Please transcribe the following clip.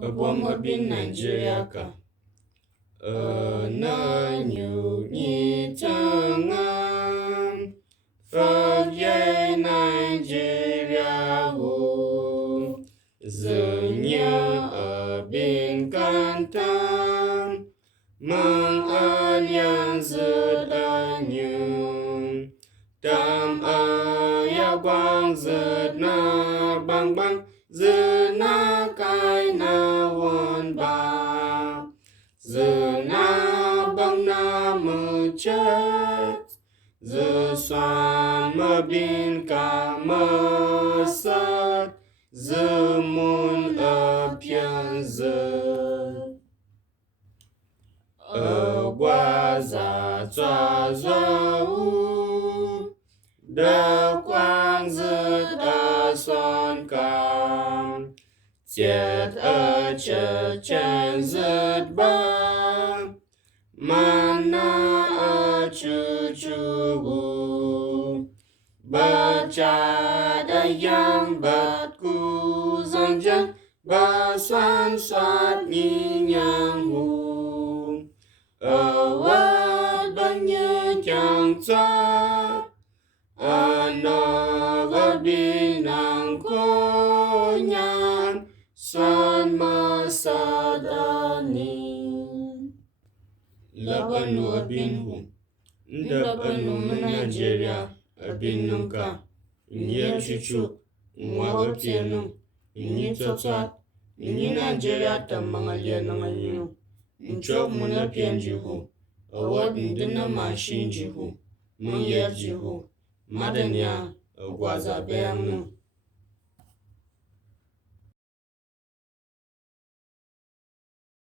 bwom BYIN Naijeriya ka. Na nyiuk niet ŋam, phật dạy Naijeriya hu. ZWUNZWUO ở bên can tam, mang lyia rớt ở nhung. Tam ở yaaɡwak rớt na ɡbanɡbanɡ, rớt na cái na ɡhwon ba. Rớt na băng na mơ chết, rớt swan mơ bin cả mơ sat. Mun ở pyia rớt ở gwaza Tswazwa đã quang rớt ở swan kyanɡ. Tyiet ở chân rớt ba, mana ở chu bát cha đã ɡhyanɡ bát kuzanɡ ba swan swat nyinyanɡ hu. Ở wat ba như kyanɡ tswa, ở nó bin nanɡ konyan, swan ma sadani. Labanu abin hu, ndabanu Naijeriya abin nungka, nyia chuchu, ŋwa pyia nyi Tswazwa, nyi Naijeriya tamanga lyia nanɡ nchok muna pyia jihu, awat ndina mashin jihu, mun yet jihu, madanya gwaza ɓeyaŋ